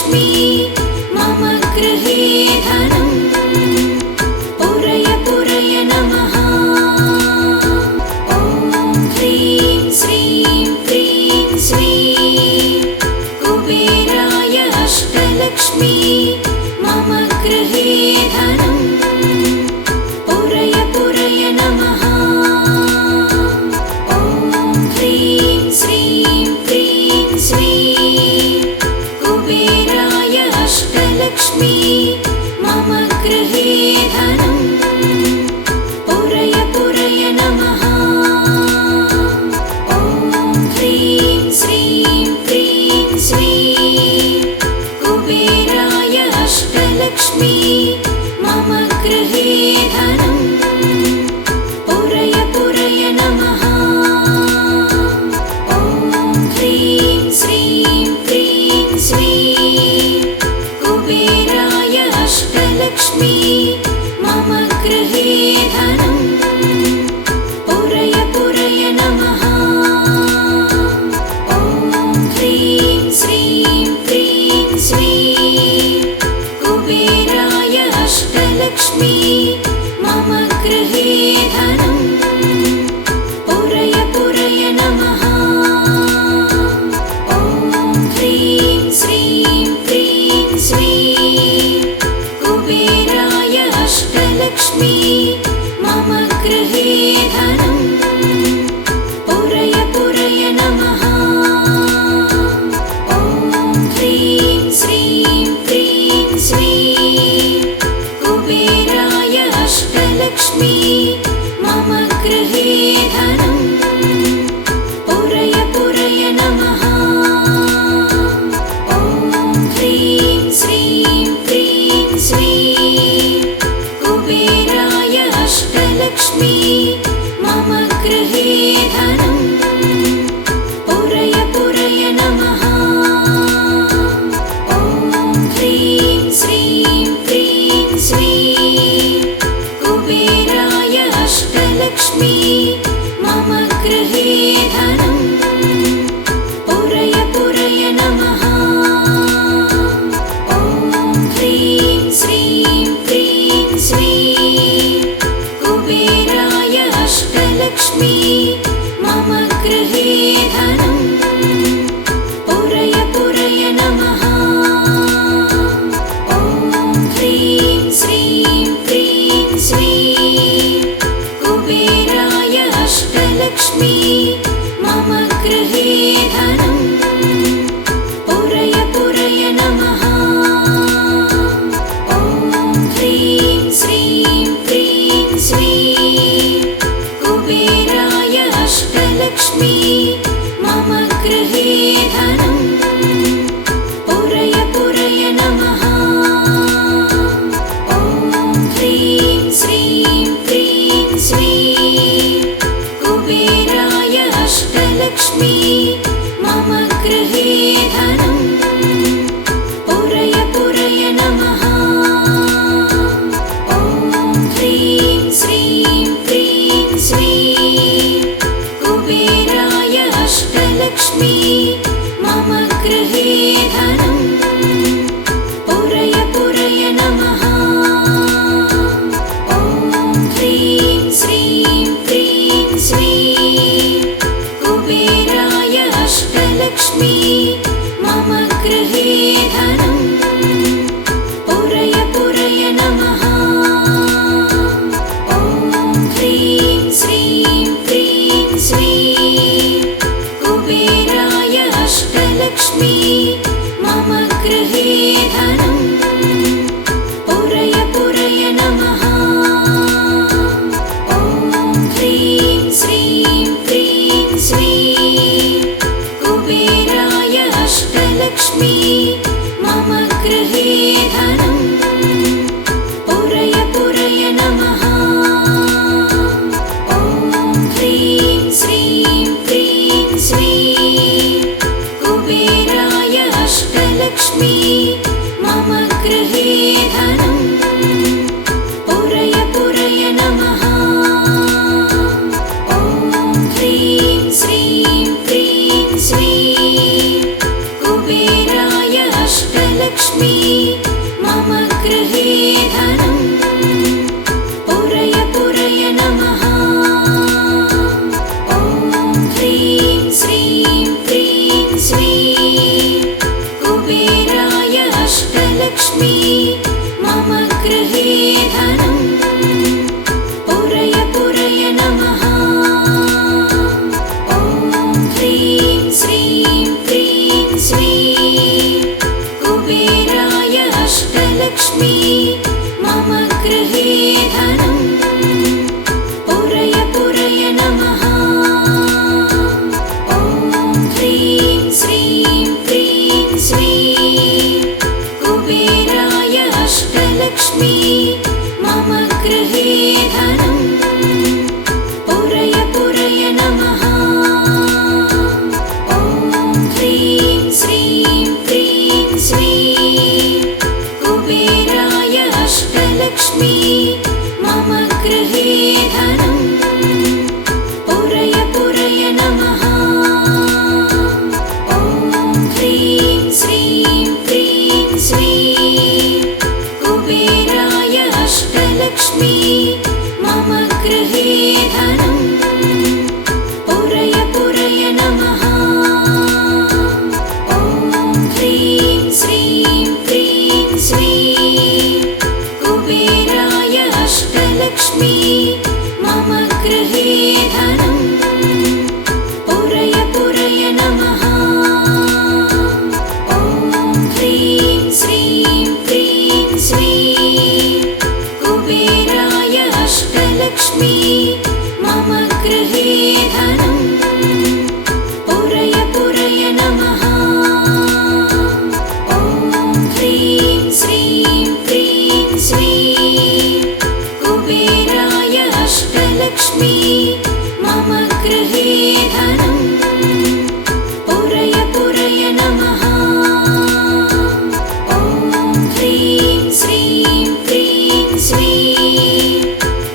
अष्टलक्ष्मी मम गृहे धनम् पूरय पूरय नमः। ॐ ह्रीं श्रीं क्रीं श्रीं कुबेराय अष्टलक्ष्मी मम गृहे धनम् पूरय पूरय नमः। ॐ ह्रीं श्रीं क्रीं श्रीं कुबेराय अष्टलक्ष्मी मम गृहे धनम् पूरय पूरय नमः। ॐ ह्रीं श्रीं क्रीं श्रीं कुबेराय अष्टलक्ष्मी मम गृहे धनम् पूरय पूरय नमः। ॐ ह्रीं श्रीं क्रीं श्रीं कुबेराय अष्टलक्ष्मी मम गृहे धनम् पूरय पूरय नमः। ॐ ह्रीं श्रीं क्रीं श्रीं कुबेराय अष्टलक्ष्मी मम गृहे धनम् पूरय पूरय नमः। ॐ ह्रीं श्रीं क्रीं श्रीं कुबेराय अष्टलक्ष्मी मम गृहे धनम् पूरय पूरय नमः। ॐ ह्रीं श्रीं क्रीं श्रीं कुबेराय अष्टलक्ष्मी मम गृहे धनम् पूरय पूरय नमः। ॐ ह्रीं श्रीं क्रीं श्रीं कुबेराय अष्टलक्ष्मी मम गृहे धनम् पूरय पूरय नमः। ॐ ह्रीं श्रीं क्रीं श्रीं कुबेराय अष्टलक्ष्मी मम गृहे धनम् पूरय पूरय नमः। ॐ ह्रीं श्रीं क्रीं श्रीं कुबेराय अष्टलक्ष्मी मम गृहे धनम् पूरय पूरय नमः। ॐ ह्रीं श्रीं क्रीं श्रीं कुबेराय अष्टलक्ष्मी मम गृहे धनम् पूरय पूरय नमः। ॐ ह्रीं श्रीं क्रीं श्रीं कुबेराय अष्टलक्ष्मी मम गृहे धनम् पूरय पूरय नमः। ॐ ह्रीं श्रीं क्रीं श्रीं कुबेराय अष्टलक्ष्मी मम गृहे धनम् पूरय पूरय नमः। ॐ ह्रीं श्रीं क्रीं श्रीं कुबेराय अष्टलक्ष्मी मम गृहे धनम् पूरय पूरय नमः। ॐ ह्रीं श्रीं क्रीं श्रीं कुबेराय अष्टलक्ष्मी मम गृहे धनम् पूरय पूरय नमः। ॐ ह्रीं श्रीं क्रीं श्रीं कुबेराय अष्टलक्ष्मी मम गृहे धनम् पूरय पूरय नमः। ॐ ह्रीं श्रीं क्रीं श्रीं कुबेराय अष्टलक्ष्मी मम गृहे धनम् पूरय पूरय नमः। ॐ ह्रीं श्रीं क्रीं श्रीं कुबेराय अष्टलक्ष्मी मम गृहे धनम् पूरय पूरय नमः। ॐ ह्रीं श्रीं क्रीं श्रीं कुबेराय अष्टलक्ष्मी मम गृहे धनम् पुरय पुरय नमः। ॐ ह्रीं श्रीं क्रीं श्रीं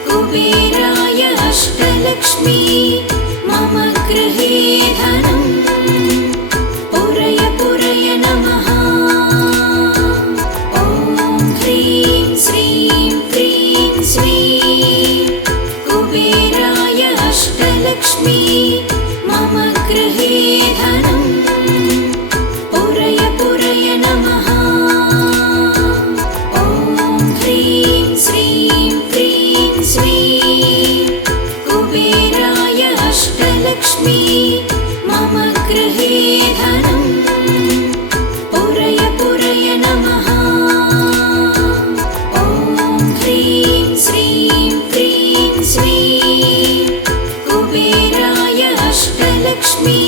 कुबेराय अष्टलक्ष्मी मम गृहे धनम् पुरय पुरय नमः। ॐ ह्रीं श्रीं क्रीं श्रीं कुबेराय अष्टलक्ष्मी मम गृहे धनम् पुरय पुरय नमः। ॐ ह्रीं श्रीं क्रीं श्रीं कुबेराय अष्टलक्ष्मी मम गृहे धनम् पुरय पुरय नमः। ॐ ह्रीं श्रीं क्रीं श्रीं कुबेराय अष्टलक्ष्मी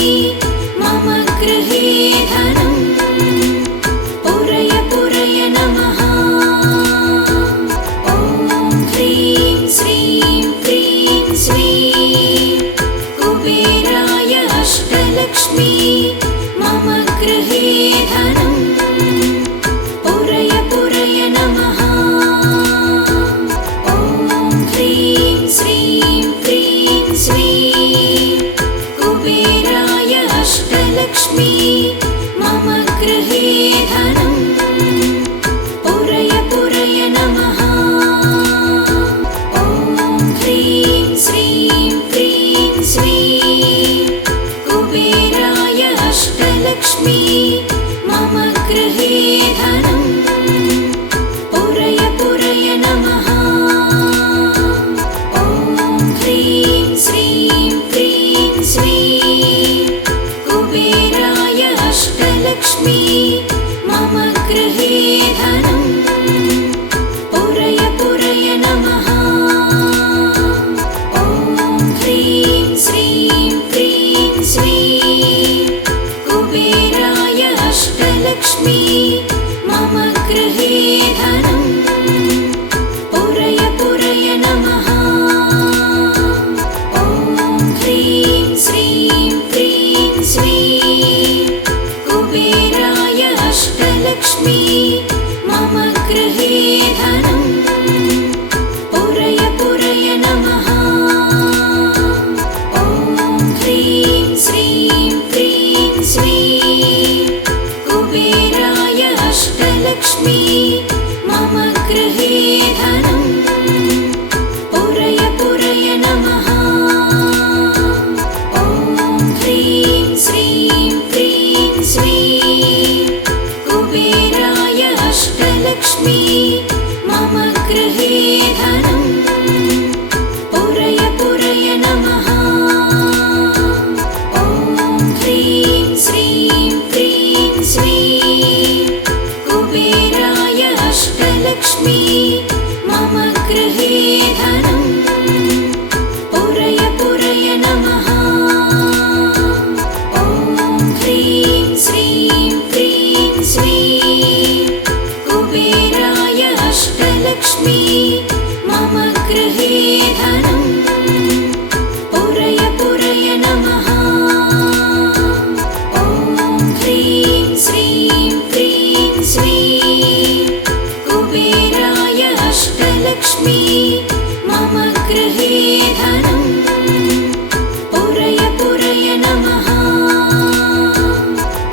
मम गृहे धनम् पुरय पुरय नमः। ॐ ह्रीं श्रीं क्रीं श्रीं कुबेराय अष्टलक्ष्मी मम गृहे धनम् पुरय पुरय नमः। ॐ ह्रीं श्रीं क्रीं श्रीं कुबेराय अष्टलक्ष्मी मम गृहे धनम् पुरय पुरय नमः। ॐ ह्रीं श्रीं क्रीं श्रीं कुबेराय अष्टलक्ष्मी मम गृहे धनम् पुरय पुरय नमः। ॐ ह्रीं श्रीं क्रीं श्रीं कुबेराय अष्टलक्ष्मी मम गृहे धनम् पुरय पुरय नमः। ॐ ह्रीं श्रीं क्रीं श्रीं कुबेराय अष्टलक्ष्मी मम गृहे धनम् पुरय पुरय नमः। ॐ ह्रीं श्रीं क्रीं श्रीं कुबेराय अष्टलक्ष्मी मम गृहे धनम् पुरय पुरय नमः। ॐ ह्रीं श्रीं क्रीं श्रीं कुबेराय अष्टलक्ष्मी मम गृहे धनम् पुरय पुरय नमः। ॐ ह्रीं श्रीं क्रीं श्रीं कुबेराय अष्टलक्ष्मी मम गृहे धनम् पुरय पुरय नमः। ॐ ह्रीं श्रीं क्रीं श्रीं कुबेराय अष्टलक्ष्मी मम गृहे धनम् पुरय पुरय नमः। ॐ ह्रीं श्रीं क्रीं श्रीं कुबेराय अष्टलक्ष्मी मम गृहे धनम् पुरय पुरय नमः। ॐ ह्रीं श्रीं क्रीं श्रीं कुबेराय अष्टलक्ष्मी मम गृहे धनम् पुरय पुरय नमः।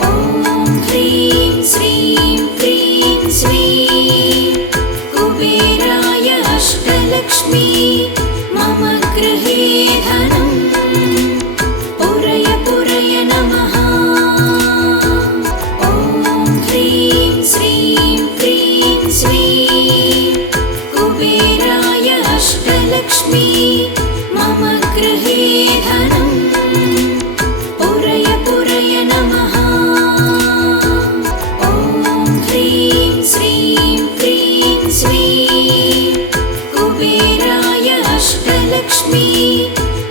ॐ ह्रीं श्रीं क्रीं श्रीं कुबेराय अष्टलक्ष्मी मम गृहे धनम् पुरय पुरय नमः। ॐ ह्रीं श्रीं क्रीं श्रीं कुबेराय अष्टलक्ष्मी मम गृहे धनम् पुरय पुरय नमः। ॐ ह्रीं श्रीं क्रीं श्रीं कुबेराय अष्टलक्ष्मी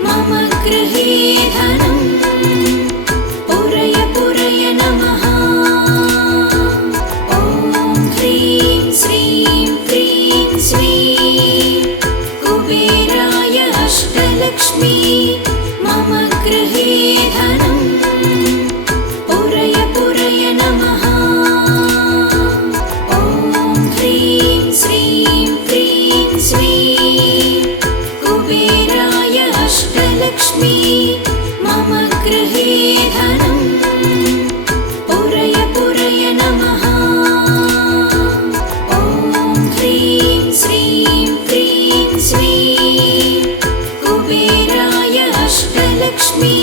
मम अष्टलक्ष्मी मम गृहे धनं पुरय पुरय नमः। ॐ ह्रीं श्रीं क्रीं श्रीं कुबेराय अष्टलक्ष्मी मम गृहे धनं पुरय पुरय नमः। ॐ ह्रीं श्रीं क्रीं श्रीं कुबेराय अष्टलक्ष्मी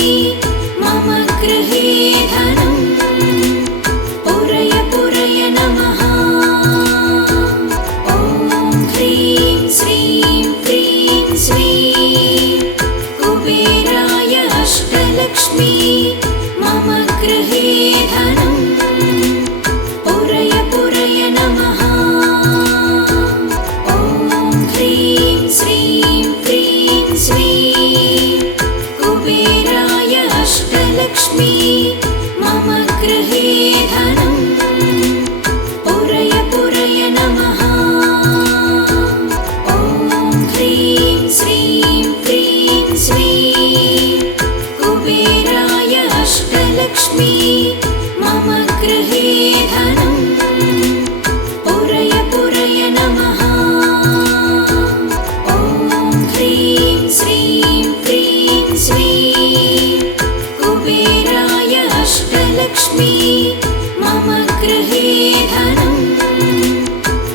मम गृहे धनं पुरय पुरय नमः। ॐ ह्रीं श्रीं क्रीं श्रीं कुबेराय अष्टलक्ष्मी मम गृहे धनं पुरय पुरय नमः। ॐ ह्रीं श्रीं क्रीं श्रीं कुबेराय अष्टलक्ष्मी मम गृहे धनं पुरय पुरय नमः। ॐ ह्रीं श्रीं क्रीं श्रीं कुबेराय अष्टलक्ष्मी मम गृहे धनं पुरय पुरय नमः। ॐ ह्रीं श्रीं क्रीं श्रीं कुबेराय अष्टलक्ष्मी मम गृहे धनं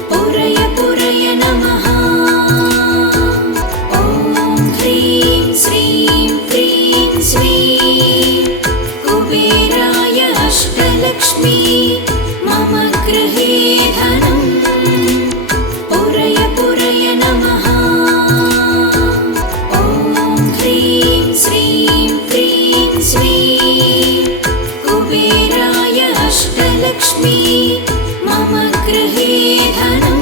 पुरय पुरय नमः। ॐ ह्रीं श्रीं क्रीं श्रीं कुबेराय अष्टलक्ष्मी मम गृहे धनं पुरय पुरय नमः। ॐ ह्रीं श्रीं क्रीं श्रीं कुबेराय अष्टलक्ष्मी मम गृहे धनं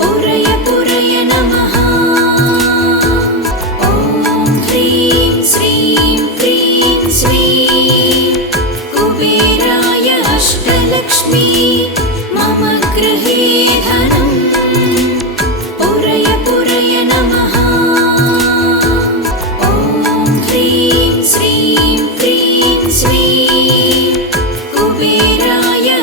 पुरय पुरय नमः। ॐ ह्रीं श्रीं क्रीं श्रीं कुबेराय अष्टलक्ष्मी मम गृहे धनं पुरय पुरय नमः। ॐ ह्रीं श्रीं क्रीं श्रीं कुबेराय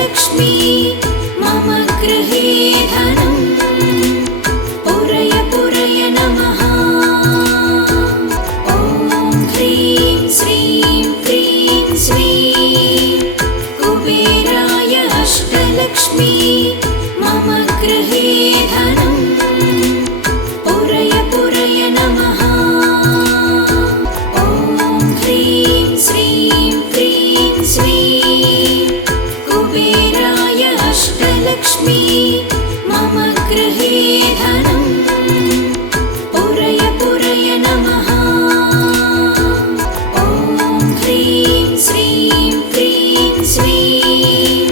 अष्टलक्ष्मी मम गृहे धनं पुरय पुरय नमः। ॐ ह्रीं श्रीं क्रीं श्रीं कुबेराय अष्टलक्ष्मी मम गृहे धनं पुरय पुरय नमः। ॐ ह्रीं श्रीं क्रीं श्रीं कुबेराय अष्टलक्ष्मी मम गृहे धनं पुरय पुरय नमः। ॐ ह्रीं श्रीं क्रीं श्रीं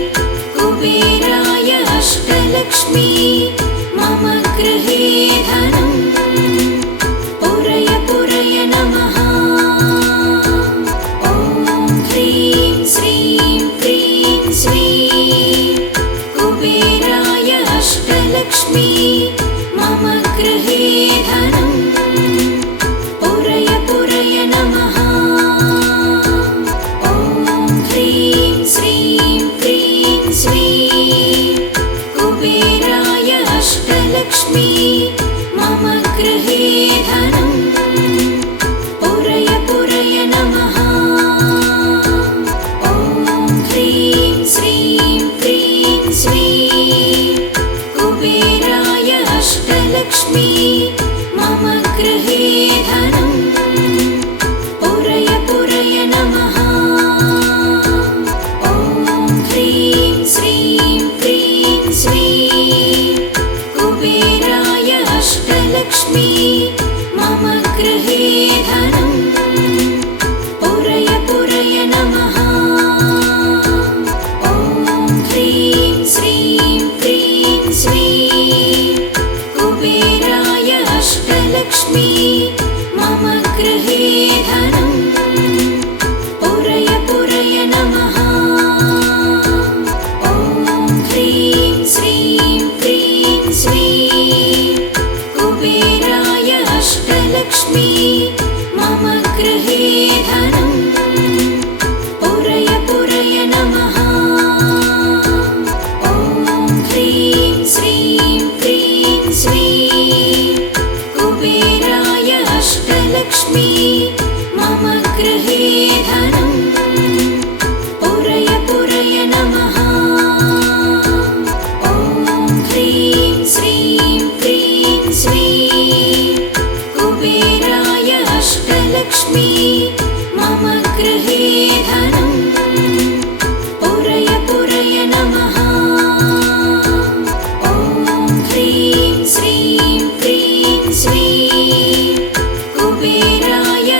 कुबेराय अष्टलक्ष्मी मम गृहे धनं पुरय पुरय नमः। ॐ ह्रीं श्रीं क्रीं श्रीं कुबेराय अष्टलक्ष्मी मम गृहे धनं पुरय पुरय नमः। ॐ ह्रीं श्रीं क्रीं श्रीं कुबेराय अष्टलक्ष्मी मम गृहे धनं पुरय पुरय नमः। ॐ ह्रीं श्रीं क्रीं श्रीं कुबेराय अष्टलक्ष्मी मम गृहे धनं पुरय पुरय नमः। ॐ ह्रीं श्रीं क्रीं श्रीं कुबेराय अष्टलक्ष्मी मम गृहे धनं पुरय पुरय नमः। ॐ ह्रीं श्रीं क्रीं श्रीं कुबेराय अष्टलक्ष्मी मम गृहे धनं पुरय पुरय नमः। ॐ ह्रीं श्रीं क्रीं श्रीं कुबेराय अष्टलक्ष्मी मम गृहे धनं पुरय पुरय नमः। ॐ ह्रीं श्रीं क्रीं श्रीं कुबेराय अष्टलक्ष्मी मम गृहे धनं पुरय पुरय नमः। ॐ ह्रीं श्रीं क्रीं श्रीं कुबेराय अष्टलक्ष्मी मम गृहे धनं पुरय पुरय नमः। ॐ ह्रीं श्रीं क्रीं श्रीं कुबेराय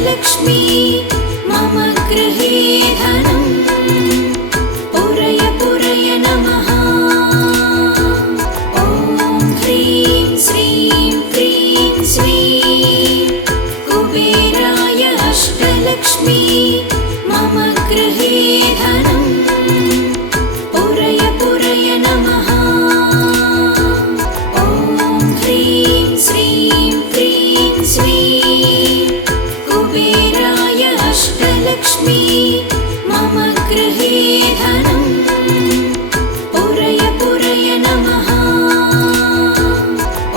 अष्टलक्ष्मी मम गृहे धनं पुरय पुरय नमः। ॐ ह्रीं श्रीं क्रीं श्रीं कुबेराय अष्टलक्ष्मी मम गृहे धनं पुरय पुरय नमः। ॐ ह्रीं श्रीं क्रीं श्रीं कुबेराय अष्टलक्ष्मी मम गृहे धनं पुरय पुरय नमः।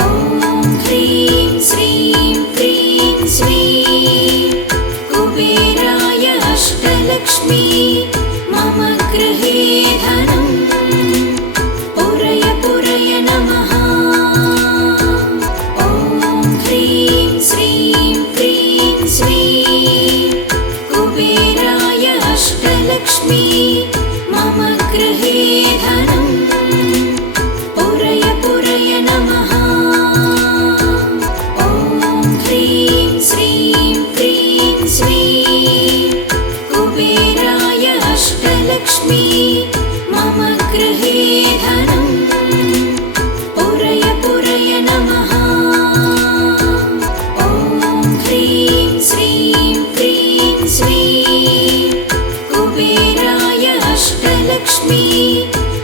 ॐ ह्रीं श्रीं क्रीं श्रीं कुबेराय अष्टलक्ष्मी मम गृहे धनं पुरय पुरय नमः। ॐ ह्रीं श्रीं क्रीं श्रीं कुबेराय अष्टलक्ष्मी मम गृहे धनं पुरय पुरय नमः। ॐ ह्रीं श्रीं क्रीं श्रीं कुबेराय अष्टलक्ष्मी मम गृहे धनं पुरय पुरय नमः। ॐ ह्रीं श्रीं क्रीं श्रीं कुबेराय अष्टलक्ष्मी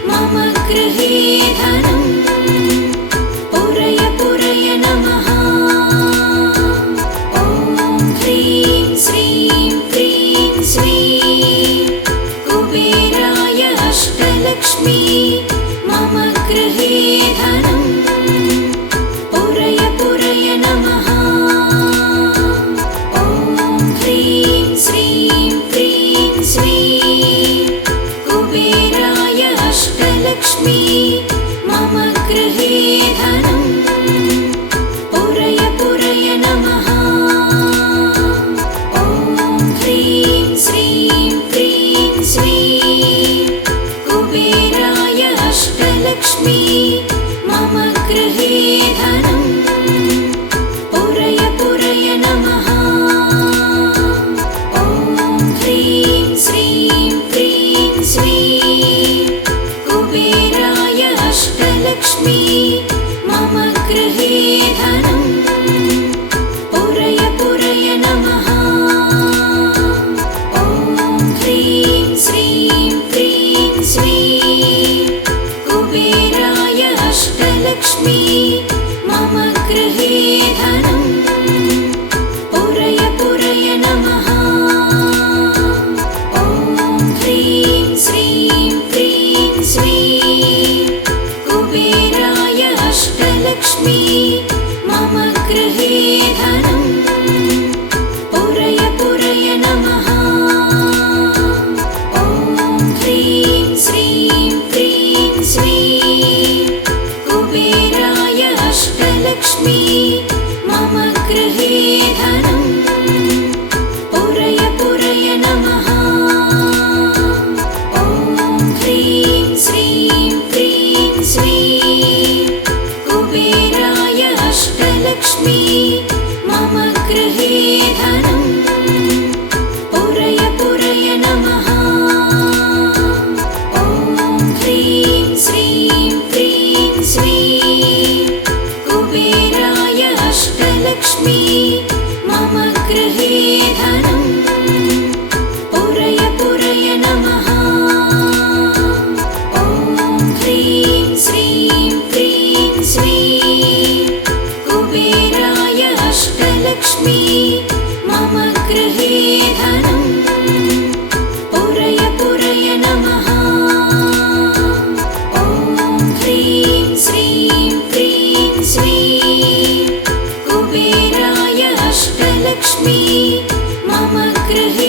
मम गृहे धनं पुरय पुरय नमः। ॐ ह्रीं श्रीं क्रीं श्रीं कुबेराय अष्टलक्ष्मी मम गृहे धनं पुरय पुरय नमः। ॐ ह्रीं श्रीं क्रीं श्रीं कुबेराय अष्टलक्ष्मी मम गृहे धनं पुरय पुरय नमः। ॐ ह्रीं श्रीं क्रीं श्रीं कुबेराय अष्टलक्ष्मी मम गृहे धनं पुरय पुरय नमः। ॐ ह्रीं श्रीं क्रीं श्रीं कुबेराय अष्टलक्ष्मी मम गृहे धनं पुरय पुरय नमः। ॐ ह्रीं श्रीं क्रीं श्रीं कुबेराय अष्टलक्ष्मी मम गृहे धनं पुरय पुरय नमः। ॐ ह्रीं श्रीं क्रीं श्रीं कुबेराय अष्टलक्ष्मी मम गृहे धनं पुरय पुरय नमः। ॐ ह्रीं श्रीं क्रीं श्रीं कुबेराय अष्टलक्ष्मी मम गृहे धनं पुरय पुरय नमः। ॐ ह्रीं श्रीं क्रीं श्रीं कुबेराय अष्टलक्ष्मी मम गृहे धनं पुरय पुरय नमः। ॐ ह्रीं श्रीं क्रीं श्रीं कुबेराय अष्टलक्ष्मी मम गृहे धनं पुरय पुरय नमः। ॐ ह्रीं श्रीं क्रीं श्रीं कुबेराय अष्टलक्ष्मी मम गृहे धनं पुरय पुरय नमः। ॐ ह्रीं श्रीं क्रीं श्रीं कुबेराय अष्टलक्ष्मी मम गृहे